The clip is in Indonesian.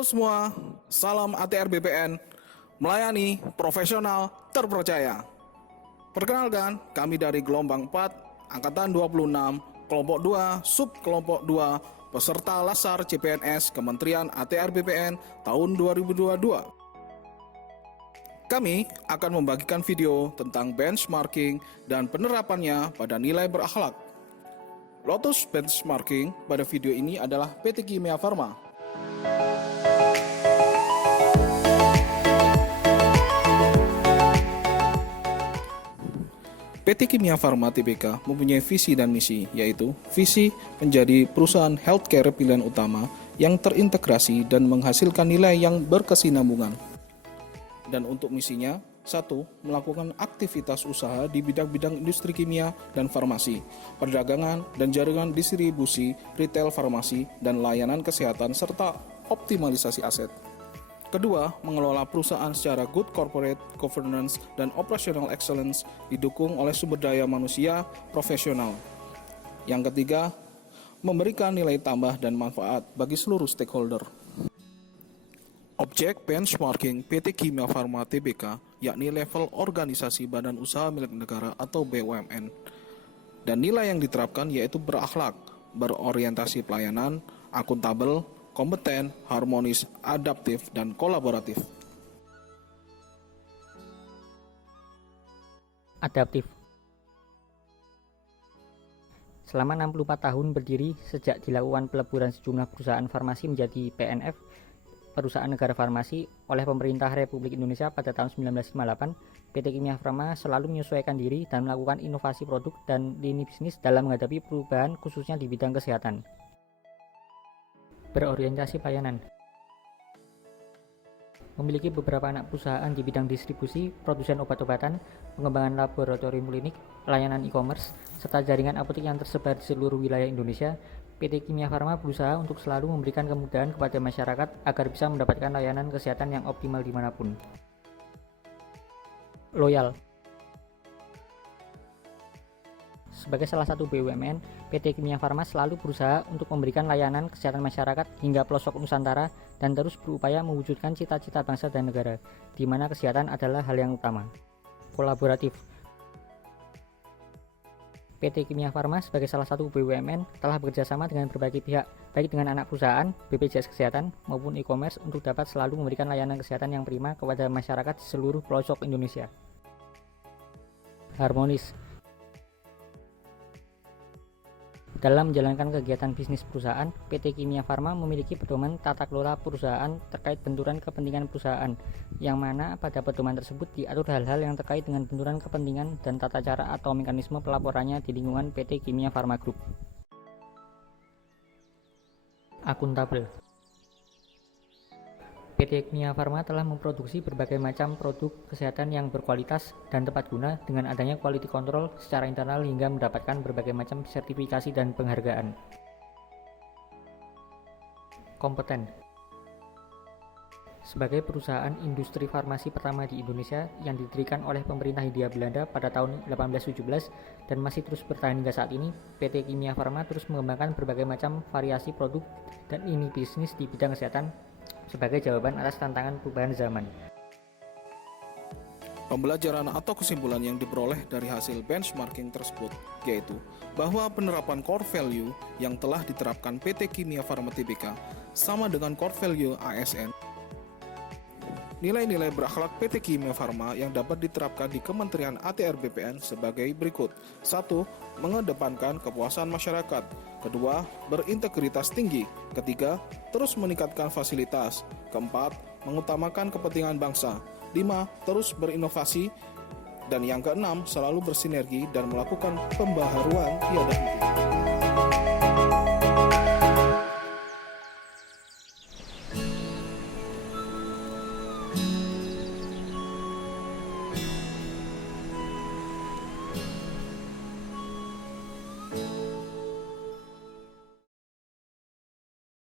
Halo semua, salam ATR BPN, melayani profesional terpercaya. Perkenalkan, kami dari gelombang 4, angkatan 26, kelompok 2, sub kelompok 2, peserta Lasar CPNS Kementerian ATR BPN tahun 2022. Kami akan membagikan video tentang benchmarking dan penerapannya pada nilai berakhlak. Lotus benchmarking pada video ini adalah PT Kimia Farma. PT Kimia Farma Tbk mempunyai visi dan misi, yaitu visi menjadi perusahaan healthcare pilihan utama yang terintegrasi dan menghasilkan nilai yang berkesinambungan. Dan untuk misinya, 1. Melakukan aktivitas usaha di bidang-bidang industri kimia dan farmasi, perdagangan dan jaringan distribusi, retail farmasi, dan layanan kesehatan serta optimalisasi aset. Kedua, mengelola perusahaan secara good corporate governance dan operational excellence didukung oleh sumber daya manusia profesional. Yang ketiga, memberikan nilai tambah dan manfaat bagi seluruh stakeholder. Objek benchmarking PT Kimia Farma Tbk yakni level organisasi badan usaha milik negara atau BUMN. Dan nilai yang diterapkan yaitu berakhlak, berorientasi pelayanan, akuntabel, kompeten, harmonis, adaptif, dan kolaboratif. Adaptif. Selama 64 tahun berdiri sejak dilakukan peleburan sejumlah perusahaan farmasi menjadi PNF, perusahaan negara farmasi, oleh pemerintah Republik Indonesia pada tahun 1958, PT Kimia Farma selalu menyesuaikan diri dan melakukan inovasi produk dan lini bisnis dalam menghadapi perubahan khususnya di bidang kesehatan. Berorientasi pelayanan. Memiliki beberapa anak perusahaan di bidang distribusi, produsen obat-obatan, pengembangan laboratorium klinik, layanan e-commerce, serta jaringan apotek yang tersebar di seluruh wilayah Indonesia. PT Kimia Farma berusaha untuk selalu memberikan kemudahan kepada masyarakat agar bisa mendapatkan layanan kesehatan yang optimal dimanapun. Loyal. Sebagai salah satu BUMN, PT Kimia Farma selalu berusaha untuk memberikan layanan kesehatan masyarakat hingga pelosok Nusantara dan terus berupaya mewujudkan cita-cita bangsa dan negara, di mana kesehatan adalah hal yang utama. Kolaboratif. PT Kimia Farma sebagai salah satu BUMN telah bekerjasama dengan berbagai pihak, baik dengan anak perusahaan, BPJS Kesehatan, maupun e-commerce untuk dapat selalu memberikan layanan kesehatan yang prima kepada masyarakat di seluruh pelosok Indonesia. Harmonis. Dalam menjalankan kegiatan bisnis perusahaan, PT Kimia Farma memiliki pedoman tata kelola perusahaan terkait benturan kepentingan perusahaan, yang mana pada pedoman tersebut diatur hal-hal yang terkait dengan benturan kepentingan dan tata cara atau mekanisme pelaporannya di lingkungan PT Kimia Farma Group. Akuntabel. PT Kimia Farma telah memproduksi berbagai macam produk kesehatan yang berkualitas dan tepat guna dengan adanya quality control secara internal hingga mendapatkan berbagai macam sertifikasi dan penghargaan. Kompeten. Sebagai perusahaan industri farmasi pertama di Indonesia yang didirikan oleh pemerintah Hindia Belanda pada tahun 1817 dan masih terus bertahan hingga saat ini, PT Kimia Farma terus mengembangkan berbagai macam variasi produk dan ini bisnis di bidang kesehatan sebagai jawaban atas tantangan perubahan zaman. Pembelajaran atau kesimpulan yang diperoleh dari hasil benchmarking tersebut yaitu bahwa penerapan core value yang telah diterapkan PT Kimia Farma Tbk sama dengan core value ASN. Nilai-nilai berakhlak PT Kimia Farma yang dapat diterapkan di Kementerian ATR BPN sebagai berikut. 1. Mengedepankan kepuasan masyarakat. 2. Berintegritas tinggi. 3. Terus meningkatkan fasilitas. 4. Mengutamakan kepentingan bangsa. 5. Terus berinovasi. Dan yang ke-6, selalu bersinergi dan melakukan pembaharuan tiada henti.